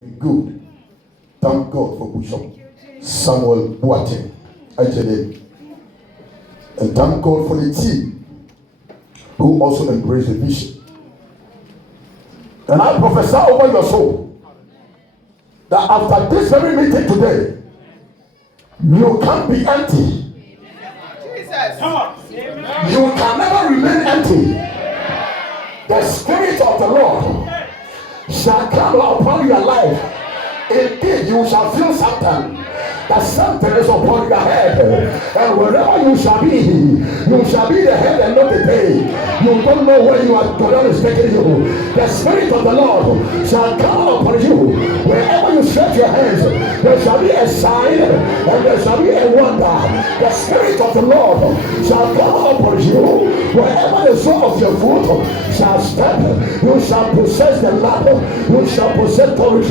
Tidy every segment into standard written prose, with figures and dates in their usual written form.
Good. Thank God for Bishop Samuel Boateng, IJD. And thank God for the team who also embraced the vision. And I prophesy over your soul that after this very meeting today, you can't be empty. Jesus. You can never remain empty. The Spirit of the Lord shall come upon your life. Indeed, you shall feel something. That something is upon your head, and wherever you shall be the head and not the tail. You don't know where you are. God is taking you. The Spirit of the Lord shall come upon you. Wherever you stretch your hands, there shall be a sign and there shall be a wonder. The Spirit of the Lord shall come upon you. Wherever the sole of your foot shall step, you shall possess the land. You shall possess territories.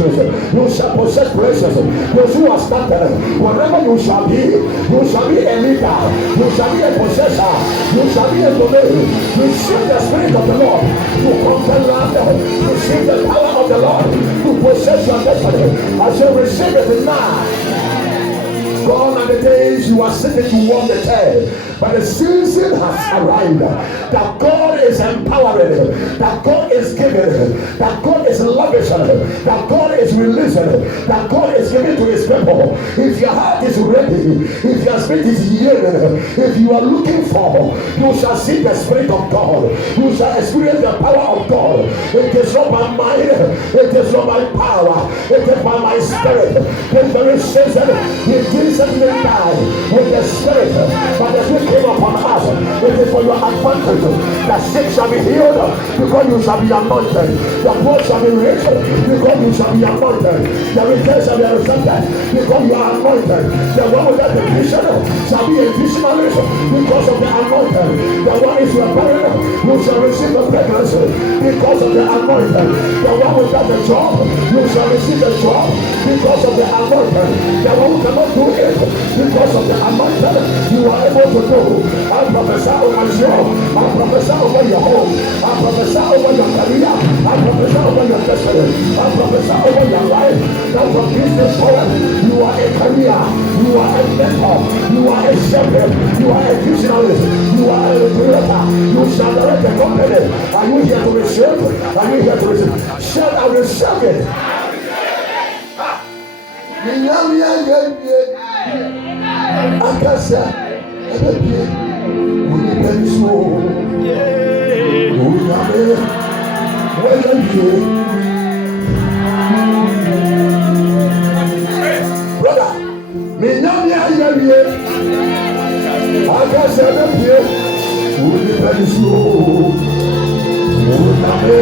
You shall possess places. Those who are started. Wherever you shall be a leader, you shall be a possessor, you shall be a domain. Receive the Spirit of the Lord to conquer land. Receive the power of the Lord to possess your destiny. I shall receive it now. Gone are the days you are sitting to warm the chair, but the season has arrived that God is empowering, that God is giving, that God is lavishing, that God is releasing, that God is giving to his people. If your heart is ready, if your spirit is yielding, if you are looking for, you shall see the Spirit of God. You shall experience the power of God. It is not by mind, it is not by power, it is by my spirit. The very season it gives me die with the Spirit, but the Spirit came upon us. It is for your advantage. The sick shall be healed because you shall be anointed. The poor shall be rich because you shall be anointed. The rich shall be accepted because you are anointed. The one without the vision shall be a visionary because of the anointed. The one is your parent, you shall receive the pregnancy because of the anointed. The one without the job, you shall receive the job because of the anointed. The one who cannot do it because of the anointing, you are able to do. I prophesy over your job, I prophesy over your home, I prophesy over your career, I prophesy over your destiny, I prophesy over your life. That from business forward, you are a career, you are a mentor, you are a shepherd, you are a visionary, you are a creator, you shall direct a company. Are you here to receive? Are you here to receive? Shout, I receive it. Akasa ebebie woni benso uyame wayebie brother minyami ayebie akasa ebebie woni benso uyame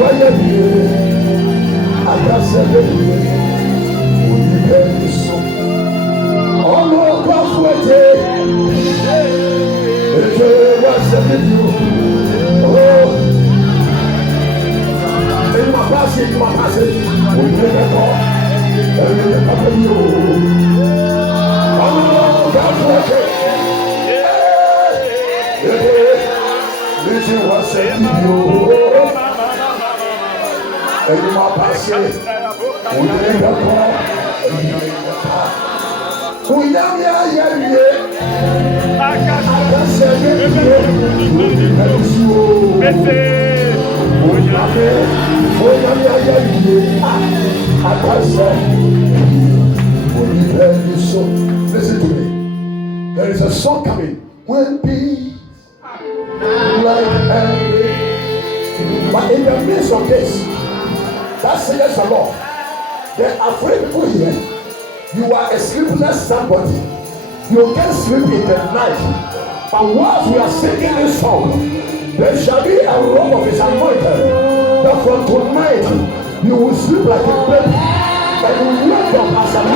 wayebie akasa ebebie woni benso. Oh no, God, wait. If it was a video, oh, in my passage, we never go. And we never come you. Oh no, God, wait. If it was a video, in my passage, we never go. Uyamya yeye akase yeye uyamya yeye akase. Listen to me. There is a song coming. When peace like heaven, but in the midst of this, that says the Lord. There are three people here. You are a sleepless somebody. You can't sleep in the night. But whilst we are singing this song, there shall be a robe of his anointing. That from tonight, you will sleep like a baby. And you will wake up as a man.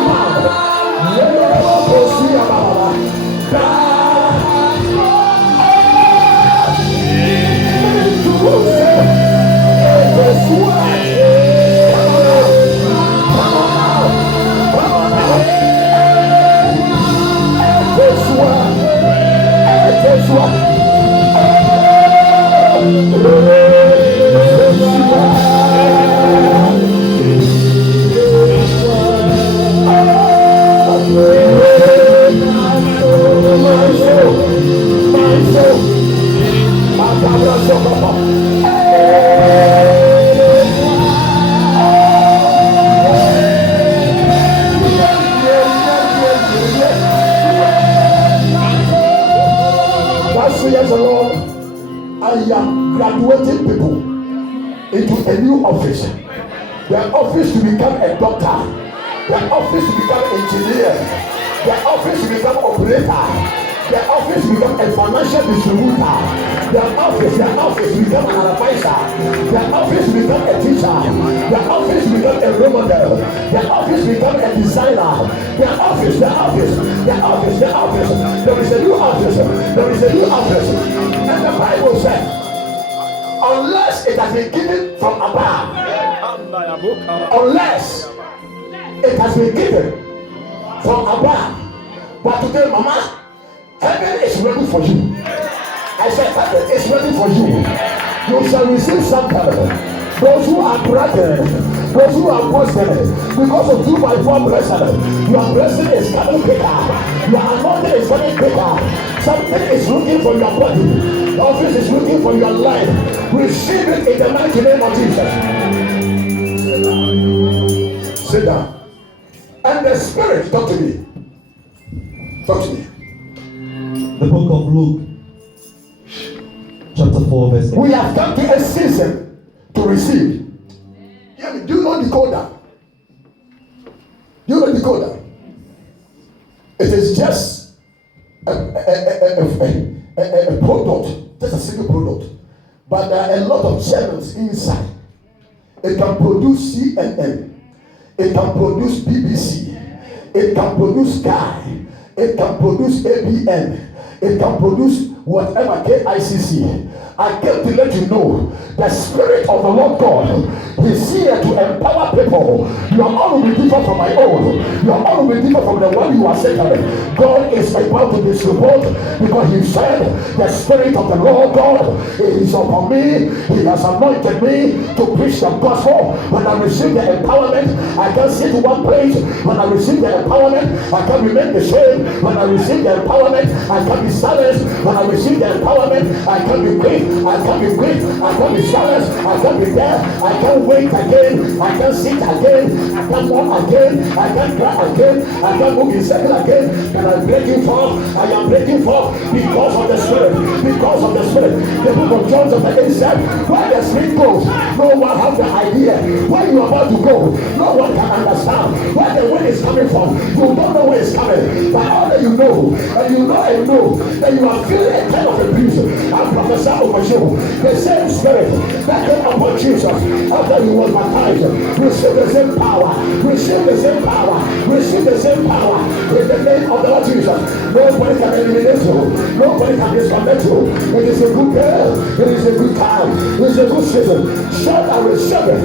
a new office. The office to become a doctor. The office to become engineer. The office to become operator. The office to become a financial distributor. The office to become an advisor. The office to become a teacher. The office to become a role model. The office to become a designer. The office. There is a new office. And the Bible said, unless it has been given from above, But today, Mama, heaven is ready for you. I said heaven is ready for you. You shall receive something. Those who are bragging, those who are boasting, because of 2 by 4 blessing, your blessing is coming quicker. Your anointing is coming quicker. Something is looking for your body. The office is looking for your life. Receive it in the mighty name of Jesus. Sit down. And the Spirit, talk to me. The book of Luke, chapter 4, verse 8. We have come to a season to receive. Hear me. Do you know decoder? It is just a product, just a single product. But there are a lot of channels inside. It can produce CNN. It can produce BBC. It can produce Sky. It can produce ABN. It can produce whatever KICC. I came to let you know the Spirit of the Lord God is here to empower people. Your own will be different from my own. Your own will be different from the one you are settling. God is about to distribute because He said, the Spirit of the Lord God is upon me. He has anointed me to preach the gospel. When I receive the empowerment, I can sit to one place. When I receive the empowerment, I can remain the same. When I receive the empowerment, I can be silenced. When I receive the empowerment, I can be quick. I can be silenced. I can be there. I can wait again. I can sit again. I can walk again. I can cry again. I can move in circle again. And I'm breaking forth. I am breaking forth because of the Spirit. Because of the Spirit. The book of John chapter 8 said, where the Spirit goes, no one has the idea. Where you are about to go, no one can understand. Where the wind is coming from, you don't know where it's coming. But all that you know, and you know, that you are feeling a kind of abuse. I prophesy over you. The same Spirit that came upon Jesus after He was baptized. Receive the same power. Receive the same power. Receive the same power. In the name of the Lord Jesus. Nobody can eliminate you. Nobody can disconnect you. It is a good day. It is a good time. It is a good season. Shout and receive it.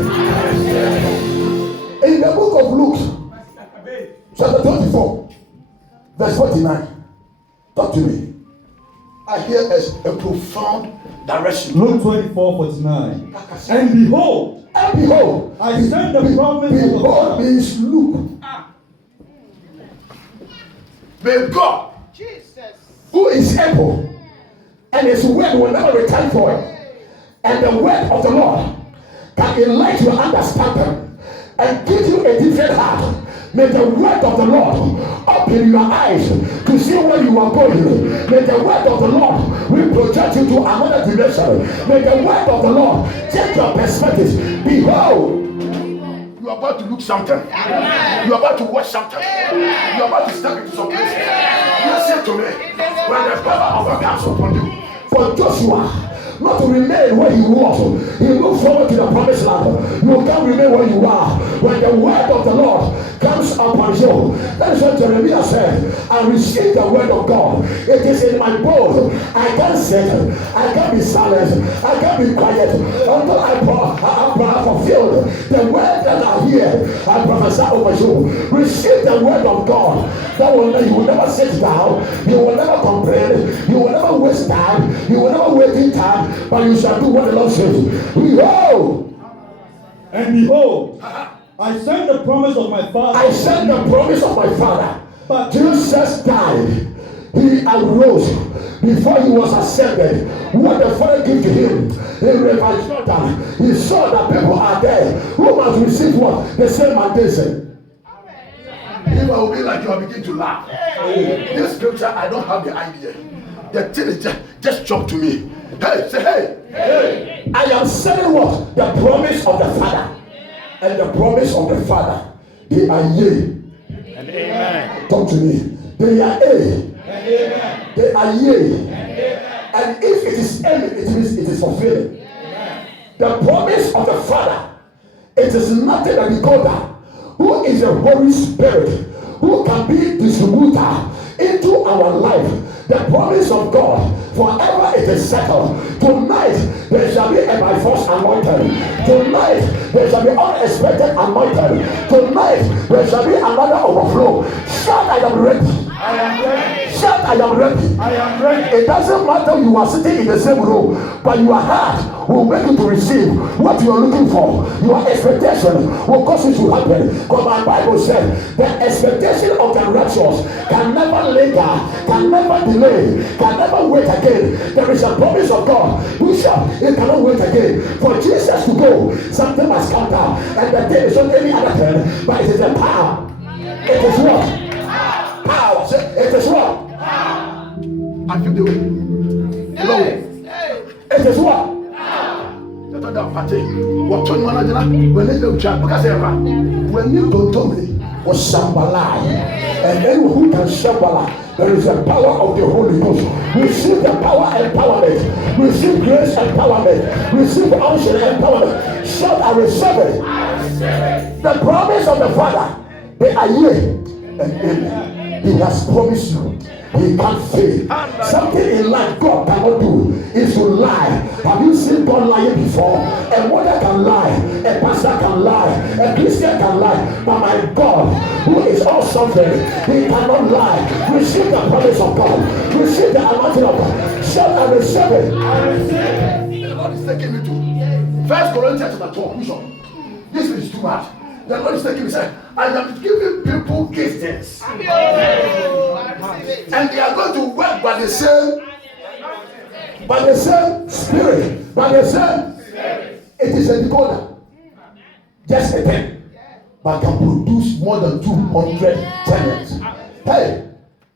In the book of Luke, chapter 24, verse 49. Talk to me. I hear as a profound direction. Luke 24:49. And behold, I send the promise of the Father. Means look. May God, who is able, and His word will never return void, and the word of the Lord can enlighten your understanding and give you a different heart. May the word of the Lord open your eyes to see where you are going. May the word of the Lord will project you to another dimension. May the word of the Lord change your perspective. Behold, you are about to look something. You are about to watch something. You are about to step into some place. Listen to me. When the power of God comes upon you, for Joshua not to remain where he was, he moved forward to the promised land. You can't remain where you are. When the word of the Lord comes upon you, that is what Jeremiah said. I received the word of God. It is in my bones. I can't sit. I can't be silent. I can't be quiet until I fulfill the word that I hear. I prophesy over you. Receive the word of God. That will you will never sit down. You will never complain. You will never waste time. You will never wait time. But you shall do what the Lord says. Behold, and behold, I send the promise of my Father. I send the promise of my Father. But Jesus died. He arose before he was ascended. What the Father gave to him in River Jordan, he saw that people are there who must receive what? The same mandate. People will be like you are beginning to laugh. This scripture, I don't have the idea. the thing is just jump to me. Hey, say hey. Hey. I am saying what? The promise of the Father. And the promise of the Father. They are yea. And amen. Talk to me. They are a. And amen. They are yea. And amen. And if it is amen, it means it is fulfilling. Amen. The promise of the Father. It is nothing that we call that. Who is the Holy Spirit? Who can be distributor into our life? The promise of God, forever it is settled. Tonight there shall be a by force anointing. Tonight there shall be unexpected anointing. Tonight there shall be another overflow. Shout, I am ready. I am ready. Shout, I am ready. I am ready. It doesn't matter you are sitting in the same room, but your heart will make you to receive what you are looking for. Your expectation will cause it to happen. Because my Bible said the expectation of the righteous can never linger, can never delay, can never wait again. There is a promise of God. Bishop, it cannot wait again. For Jesus to go, something must come down. And the day is not any other thing, but it is a power. It is what? Power. It is what? I feel the way. It is what? The other party. What you want to do? When they go chat, because when you don't tell me, was Shambhala. And then who can Shambhala? There is a power of the Holy Ghost. Receive the power empowerment. Receive grace empowerment. Receive unction empowerment. Shout, I receive it. The promise of the Father. They are yea and amen. He has promised you. He can't fail. Something in life God cannot do is to lie. Have you seen God lying before? A mother can lie, a pastor can lie, a Christian can lie, but my God, who is all sovereign, he cannot lie. Receive the promise of God. Receive the anointing of God. Shout and receive it. I receive it. The Lord is taking me to 1 Corinthians chapter 12. Bishop, this is too much. The Lord is taking me, say, I am giving people giftings. And they are going to work by the same spirit. By the same spirit. It is a decoder. Just a pen. But can produce more than 200 tenants. Hey,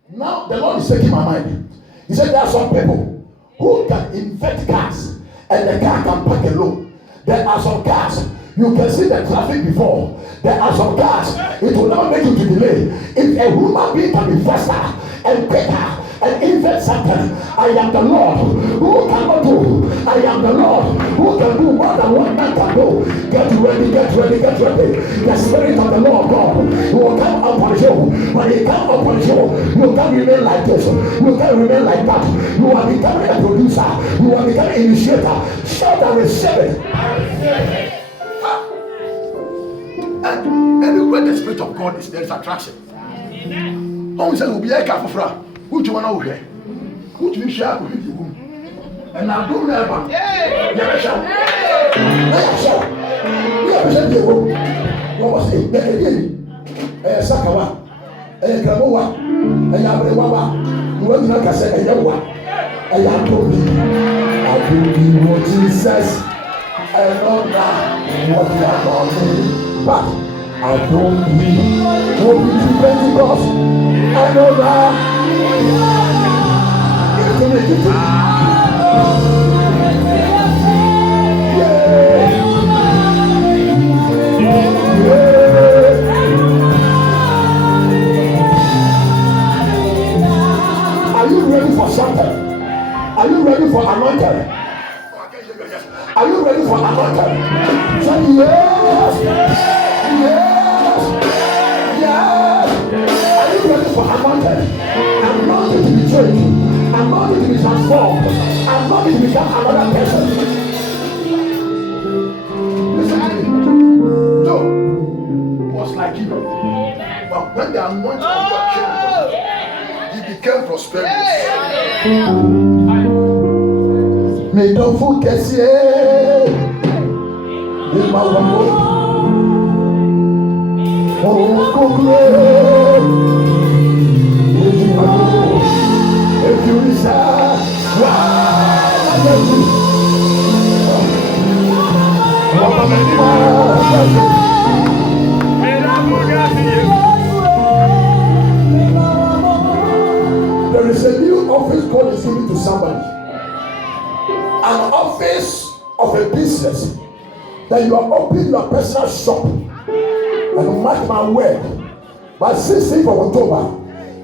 now the Lord is taking my mind. He said there are some people who can infect cars and the car can pack alone. There are some cars. You can see the traffic before. There are some cars. It will never make you to delay. If a human being can be faster and quicker and invent something, I am the Lord who cannot do. I am the Lord who can do more than one man can do. Get ready, get ready, get ready. The Spirit of the Lord God will come upon you. When He comes upon you, you can't remain like this. You can't remain like that. You are becoming a producer. You are becoming an initiator. Shout and receive it. And anywhere the Spirit of God is, there is attraction. Oh, he said, we'll be a careful fra. Who do you want to hear? Who do you share with you? And I don't know. Never shall. Never shall. Never shall be a woman. What was it? Sakawa. Kramowa. Yabrawa. Who was not a second Yawa. I believe what Jesus. I know now what you are doing. But I don't believe what you do Pentecost. I know that. Are you ready for something? Are you ready for anointing? Are you ready for anointing? Say yes. Yes. Yes. Are you ready for anointing? Anointing to be changed. Anointing to be transformed. Anointing to become another person. Listen to me. Job was like you. But when the anointing of God came upon him, he became prosperous. Mais dans vous caissier, il m'a oublié. Oh, concret. If you decide, there is a new office God is giving to that you are opening your personal shop. And mark my word, by 16th of October,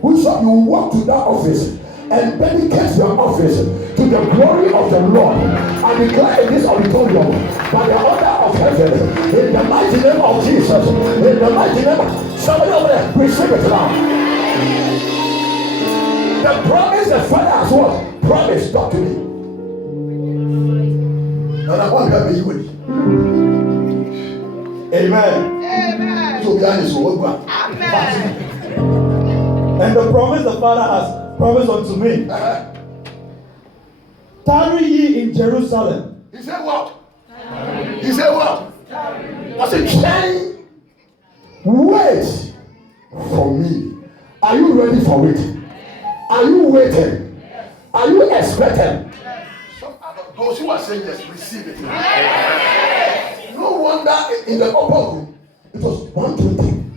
you will walk to that office and dedicate your office to the glory of the Lord. I declare in this auditorium, by the order of heaven, in the mighty name of Jesus, in the mighty name of somebody over there, receive it now. The promise the Father has what? Promise, talk to me. And I want to help you with it. Amen. Amen. To be honest, Amen. And the promise the Father has promised unto me. Tarry ye in Jerusalem. He said what? He said what? I said, change. Wait for me. Are you ready for it? Are you waiting? Are you expecting? Those who are saying yes, receive it. No wonder in the upper room, it was 120.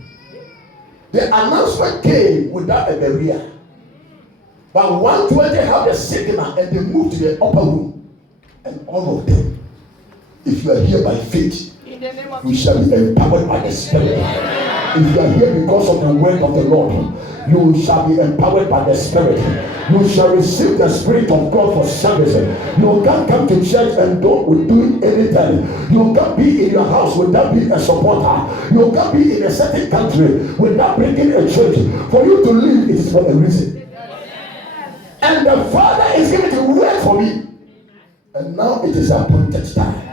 The announcement came without a barrier. But 120 had the signal and they moved to the upper room. And all of them, if you are here by faith, you shall be empowered by the Spirit. If you are here because of the word of the Lord, you shall be empowered by the Spirit. You shall receive the Spirit of God for service. You can't come to church and don't do anything. You can't be in your house without being a supporter. You can't be in a certain country without bringing a church. For you to live, it is for a reason. And the Father is going to wait for me. And now it is appointed time.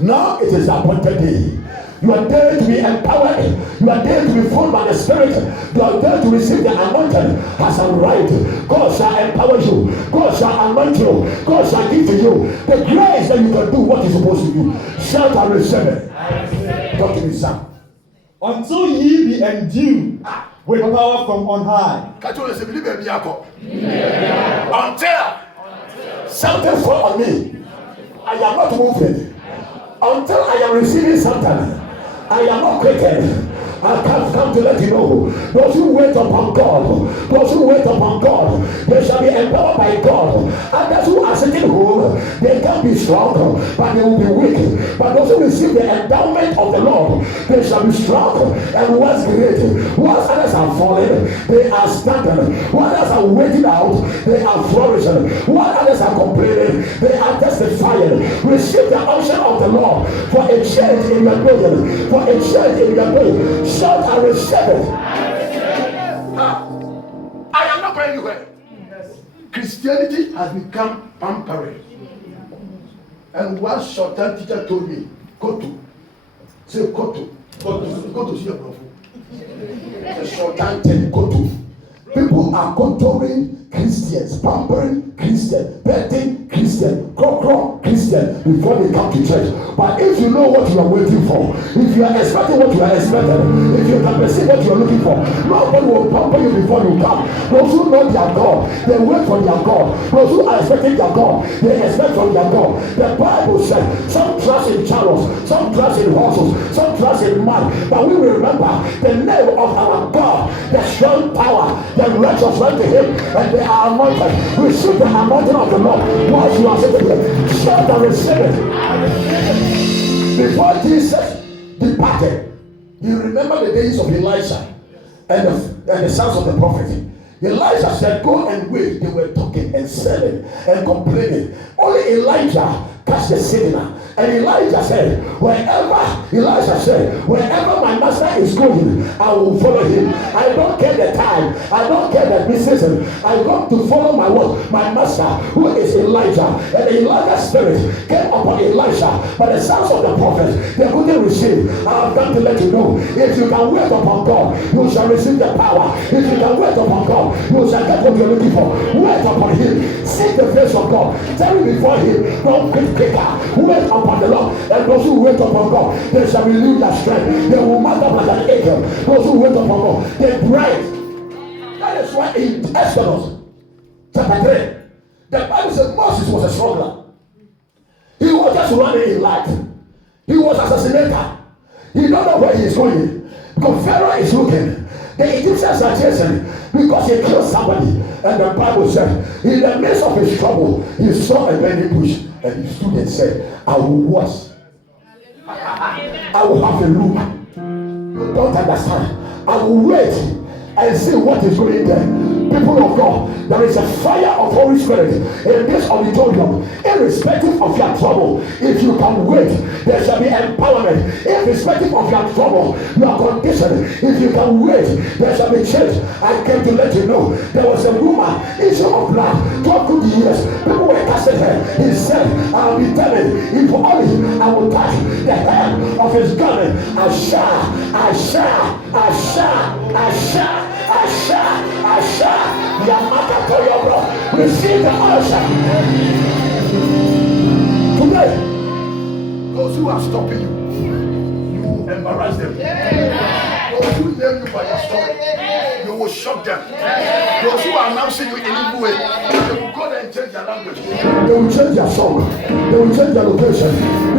Now it is appointed day. You are there to be empowered. You are there to be filled by the Spirit. You are there to receive the anointing as a right. God shall empower you. God shall anoint you. God shall give to you the grace that you can do what you're supposed to do. Shout and receive it. Talk to me, son. Until ye be endued with power from on high. Until something fall on me, I am not moving. Until I am receiving something, I am not quitting. I can't come to let you know. Those who wait upon God, those who wait upon God, they shall be empowered by God. Others who are sitting home, they can be strong, but they will be weak. But those who receive the endowment of the Lord, they shall be strong and what's great. Once others are falling, they are standing. While others are waiting out, they are flourishing. While others are complaining, they are testifying. Receive the unction of the Lord for a change in your building, for a change in your building. Shout and receive it. I am not going anywhere. Christianity has become pampering. And one short-term teacher told me, go to. Say, go to see your prophet. The short-term thing, go to. People are contouring Christians, pampering Christians, betting Christians, crow Christians before they come to church. But if you know what you are waiting for, if you are expecting what you are expecting, if you can perceive what you are looking for, nobody will pamper you before you come. Those who know their God, they wait for their God. Those who are expecting their God, they expect from their God. The Bible said, some trust in chariots, some trust in horses, some trust in man. But we will remember the name of our God, the strong power, the righteous run to him, and they are anointed. Receive the anointing of the Lord while you are sitting here. Shout and receive it. Before Jesus departed, you remember the days of Elijah and the sons of the prophet. Elijah said, go and wait. They were talking and selling and complaining. Only Elijah catch the signal. And Elijah said, wherever my master is going, I will follow him. I don't care the time. I don't care the season. I got to follow my master, who is Elijah. And the Elijah spirit came upon Elisha. But the sons of the prophet, they couldn't receive. I've got to let you know, if you can wait upon God, you shall receive the power. If you can wait upon God, you shall get what you're looking for. Wait upon him. Seek the face of God. Tell me before him. Don't quit quicker. Wait upon the Lord. And those who wait upon God, they shall renew their strength. They will mount up like an eagle. Those who wait upon God, they bright. That is why in Exodus chapter 3, the Bible says Moses was a struggler. He was just running in life. He was assassinated. He don't know where he is going. Because Pharaoh is looking. The Egyptians are chasing because he killed somebody. And the Bible said, in the midst of his trouble, he saw a burning bush. And he stood and said, I will watch I will have a look. You don't understand. I will wait and see what is going there. People of God, there is a fire of Holy Spirit in this auditorium. Irrespective of your trouble, if you can wait, there shall be empowerment. Irrespective of your trouble, your condition, if you can wait, there shall be change. I came to let you know there was a woman, issue of blood, 12 good years. People were casting her. He said, I'll be determined. If only I will touch the hem of his garment, I shall. Yamaka Toyobro, receive the answer. Today, those who are stopping you, you will embarrass them. Those who name you by your story, you will shock them. Those who are announcing you in any way, they will go there and change their language. They will change their song. They will change their location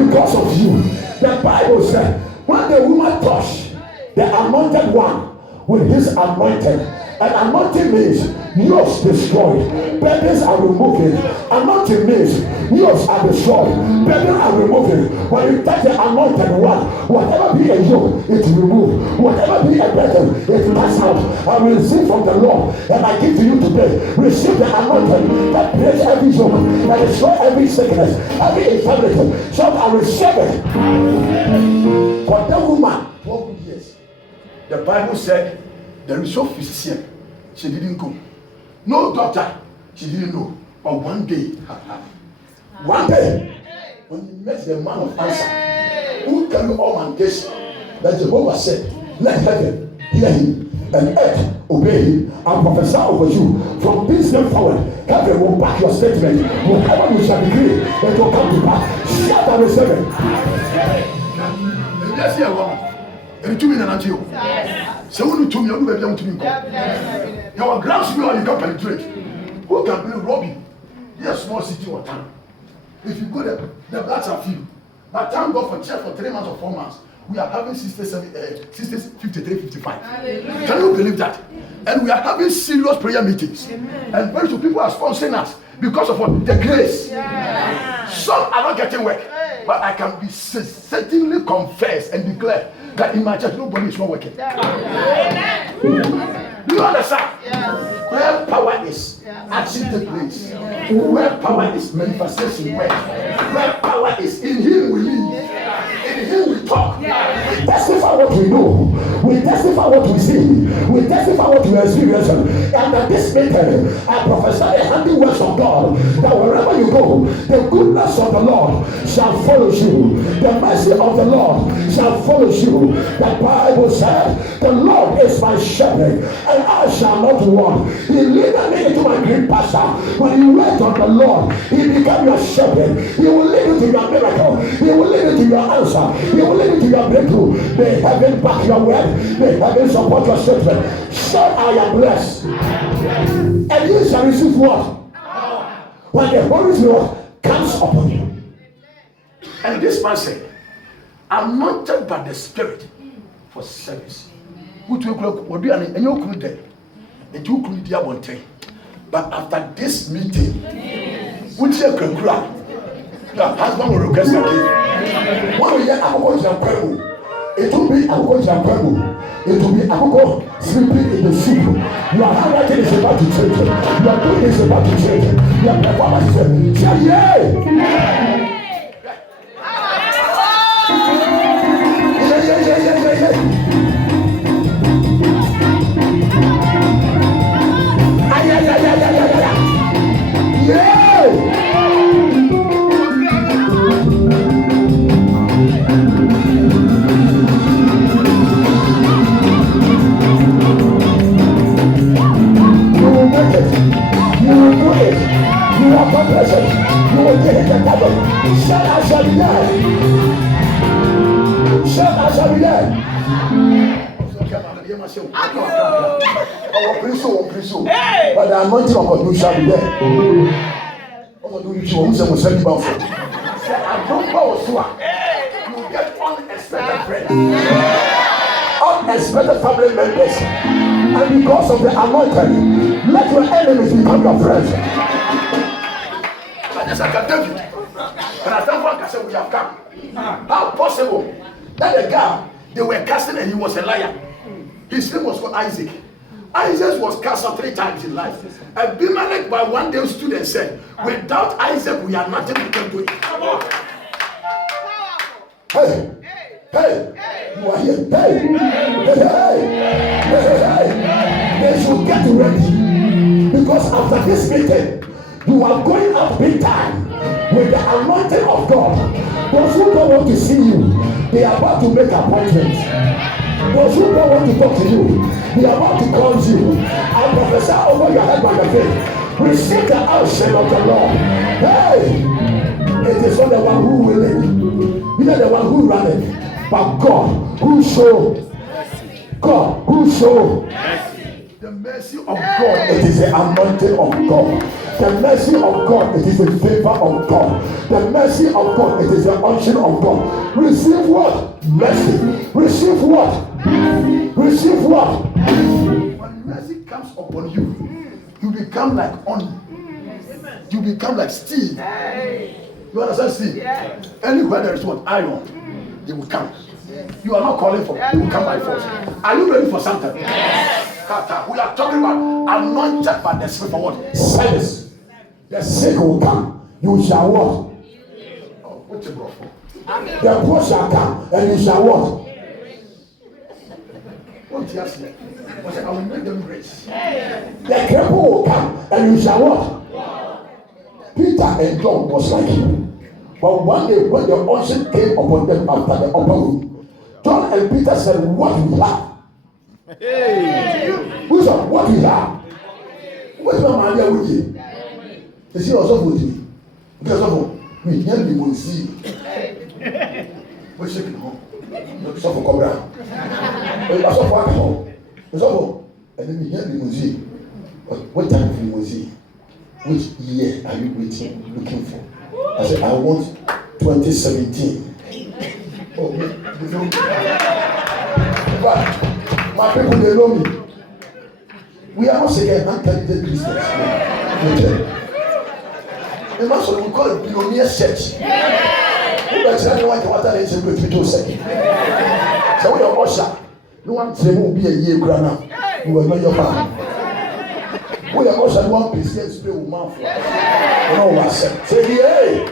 because of you. The Bible said, when the woman touched the anointed one with his anointing, and anointing means yokes destroyed, burdens are removing. Anointing means yokes are destroyed, burdens are removing. When you touch the anointed one, whatever be a yoke, it's removed. Whatever be a burden, it passes out. I will receive from the Lord, and I give to you today. Receive the anointing that breaks every yoke, that destroys every sickness, every infirmity. So I receive it. For that woman, 12 years, the Bible said there is no physician. She didn't go. No doctor. She didn't know. But one day, when he met the man of answer, who carried all mandation, that Jehovah said, let heaven hear him and earth obey him. I prophesy over you from this day forward. Heaven will back your statement. Whatever you shall decree, it will come to pass. Shout and receive it. Yes, yeah, woman. And 2 minutes until so when you told me, you don't to me. Your grounds you can penetrate. Who can bring Robbie? Yes, small city or town. If you go there, the blacks are few. But thank God for church for 3 months or 4 months. We are having 53, 55. Can you believe that? And we are having serious prayer meetings. And very few people are sponsoring us because of what? The grace. Some are not getting work. But I can be certainly confess and declare that in my church nobody is not working. Do you understand? Where power is, action takes place. Where power is, manifestation works. Where power is, in him we live. In him we talk. We testify what we know. We testify what we see. We testify what we experience. And at this meeting, I prophesy the handiworks of God, that wherever you go, the goodness of the Lord shall follow you. The mercy of the Lord shall follow you. The Bible said, the Lord is my shepherd, and I shall not want. He leadeth me into my green pasture. When you wait on the Lord, he become your shepherd. He will lead you to your miracle. He will lead you to your answer. He will lead you to your breakthrough. May heaven back your word. May heaven support your statement. Shout, I am blessed. And you shall receive what? When the Holy Spirit comes upon you. And this man said, anointed by the Spirit for service. But after this meeting, the husband will request again. One will hear it will be it will be alcohol sleeping in the soup. Your handwriting is about to change. Your doing is about to change. Your performance is say yeah. You will get it together. Shout, I shall be there. Shout, I shall be there. But the anointing of God, you shall be there. I don't know. You get unexpected friends, unexpected family members, and because of the anointing, let your enemies become your friends. Yes, I can tell you. But I don't want to say we have come. How possible that the guy they were casting and he was a liar? His name was called Isaac. Isaac was cast out 3 times in life. Abimelech by one day stood and said, without Isaac we are nothing we can do. Hey, hey, you are here. Hey, hey. They should get ready. Because after this meeting, you are going up big time with the anointing of God. Those who don't want to see you, they are about to make appointments. Those who don't want to talk to you, they are about to call you. I prophesy over your head by the faith. Receive the unction of the Lord. Hey, it is not the one who will it, neither the one who ran it, but God who show. God who show. The mercy of God, it is the anointing of God. The mercy of God, it is the favor of God. The mercy of God, it is the unction of God. Receive what? Mercy. Receive what? Receive what? When mercy comes upon you, you become like honey. You become like steel. You understand steel? Anywhere there is what? Iron, they will come. You are not calling for, they will come by force. Are you ready for something? Yes. We are talking about anointed by the Spirit for what? Service. The sick will come, you shall what? Oh, what you brought for? The poor shall come, and you shall what? What you ask me? I will make them grace. The cripple will come, and you shall what? Peter and John was like him. But one day when the unction came upon them after the upper room, John and Peter said, what we have? Hey. Who said, what we have? What's my man there with you? You see also with me. Because of me, here we will see. What's shaking home? So for Cobra. So for alcohol. So for and then here we will see. What time we will see? Which year are you waiting, looking for? I said, I want 2017. Oh, you know me. But my people, they know me. We are not second-hand candidate Christians. The master we call it pioneer church. Who does not want to water and say, "Go to do second." So we are usher. No one say, "Who be a year grana?" You will know your father. We are usher. One Christian spirit will mouth. No one say, "Hey."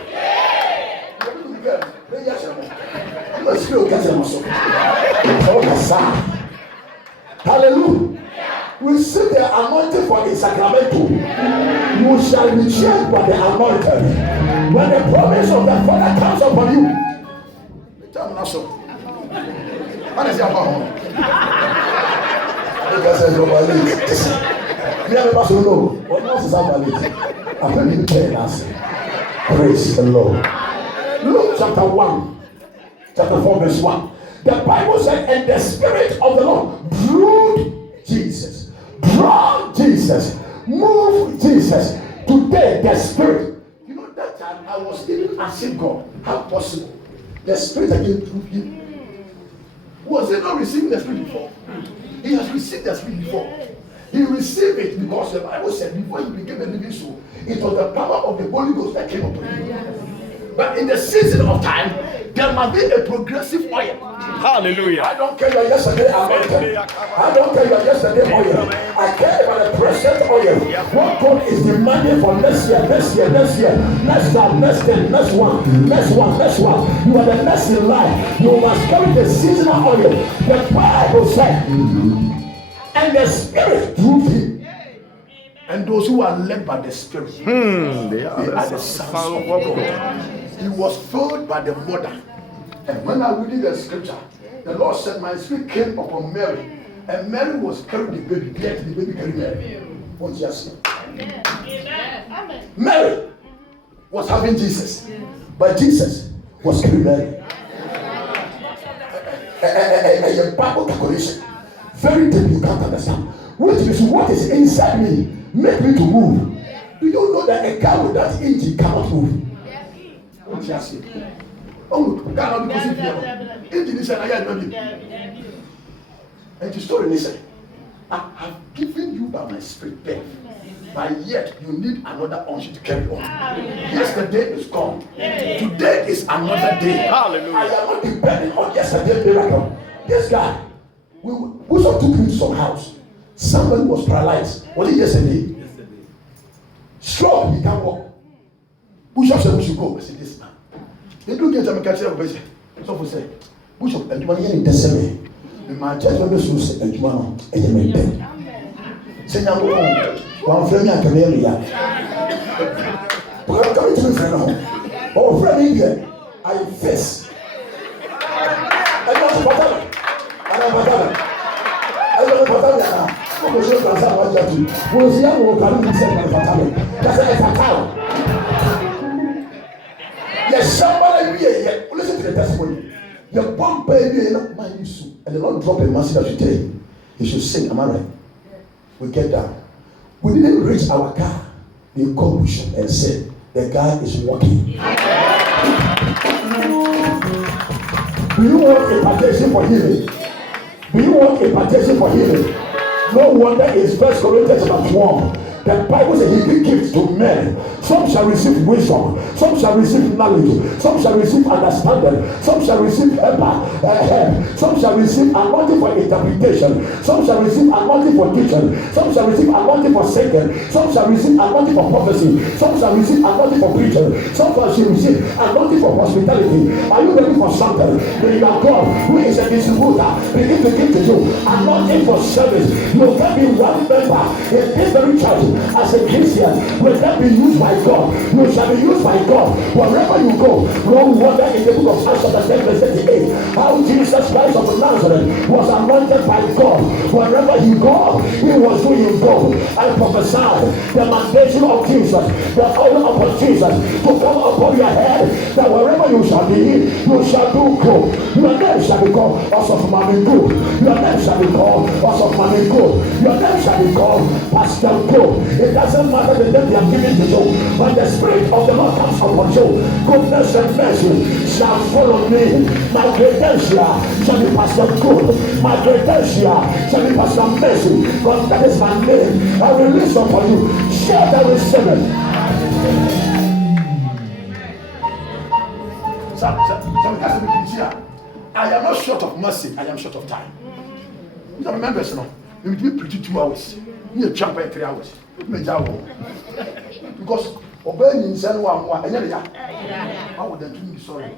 Hallelujah. Receive the anointing for the Sacramento. You shall be changed by the anointing. When the promise of the Father comes upon you, tell me not so. What is your home? Because there's nobody. We have a person who knows. What else is happening? I'm going to tell us. Praise the Lord. Luke chapter 1. Chapter 4 verse 1. The Bible said, and the Spirit of the Lord drew Jesus, move Jesus. Today the Spirit. You know that time I was even asking God, how possible the Spirit again drew him? Was he not receiving the Spirit before? He has received the Spirit before. He received it because the Bible said before he became a living soul, it was the power of the Holy Ghost that came upon him. But in the season of time, there must be a progressive oil. Hallelujah. I don't care your yesterday anointing. I don't care your yesterday oil. I care about the present oil. What God is demanding for next year, next time, next 10, next one. You are the next in line. You must carry the seasonal oil. The Bible said, and the Spirit drew him. And those who are led by the Spirit, they are the sons of God. He was filled by the mother. And when I read the scripture, the Lord said, my spirit came upon Mary. And Mary was carrying the baby. Yet the baby carried Mary. What you see? Mary was having Jesus. But Jesus was carrying Mary. A Bible calculation. Very deep, you can't understand. What is inside me make me to move. Do you know that a car without engine cannot move? What you see? Oh, God, because if you engine is an iron. And the story is I have given you by my spirit birth. But yet you need another unction to carry on. Yesterday is gone. Today is another day. Hallelujah. I am not depending on yesterday's miracle. This guy, we took him to some house. Somebody was paralyzed. Was it yesterday? Sure, he can't walk. Bishop said we should go. I said, this man. They do get a catcher of basic. So we say, Bishop, and you are here in December. In my church, when this was a Jumano, and you may pay. Say, now, one friend, I can hear you. But I'm coming to the friend. Oh, friend, here, I face. I don't know what I don't know what I don't. We'll see how we'll come to say, that's a cow. Yes, somebody here, listen to the testimony. Your bomb baby, not my use, and the Lord drop a message that you tell. You should sing, am I right? We get down. We didn't reach our car. They called Bishop and said, the guy is walking. Do you want a partition for healing? Do you want a partition for healing? No wonder it's 1 Corinthians chapter 1. The Bible says he gives gifts to men. Some shall receive wisdom, some shall receive knowledge, some shall receive understanding, some shall receive help, some shall receive anointing for interpretation, some shall receive anointing for teaching, some shall receive anointing for singing, some shall receive anointing for prophecy, some shall receive anointing for preaching, some shall receive anointing for hospitality. Are you ready for something? May your God, who is a distributor, begin to give to you anointing for service. You can be one member in this very church. As a Christian, will that be used by God? You shall be used by God wherever you go. No wonder in the book of Acts chapter 10 verse 38 how Jesus Christ of Nazareth was anointed by God. Wherever he go, he was doing good. I prophesy the mandation of Jesus, the oil of Jesus to come upon your head, that wherever you shall be, you shall do good. Your name shall be called also of Mommy Good. Your name shall be called also of Mommy Good. Your name shall be called Pastor Good. It doesn't matter the name they are giving to you, when the Spirit of the Lord comes upon you, goodness and mercy shall follow me. My credential shall be Pastor Good. My credential shall be Pastor Mercy. God, that is my name. I will release upon you. Share that with seven. I am not short of mercy, I am short of time. You don't remember, you know, we will preach 2 hours. You jump by 3 hours. Because obeying in San Juan, I would then be sorry.